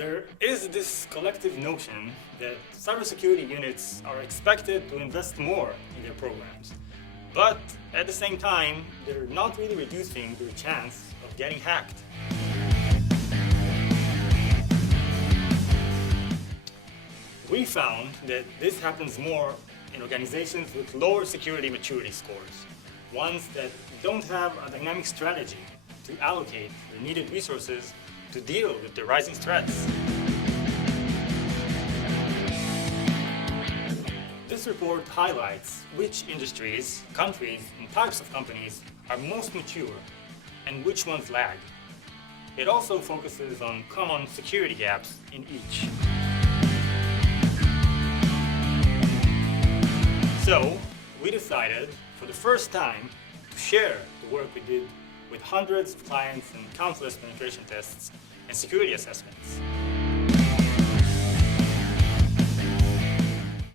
There is this collective notion that cybersecurity units are expected to invest more in their programs, but at the same time, they're not really reducing their chance of getting hacked. We found that this happens more in organizations with lower security maturity scores, ones that don't have a dynamic strategy to allocate the needed resources to deal with the rising threats. This report highlights which industries, countries, and types of companies are most mature and which ones lag. It also focuses on common security gaps in each. So, we decided, for the first time, to share the work we did with hundreds of clients and countless penetration tests and security assessments.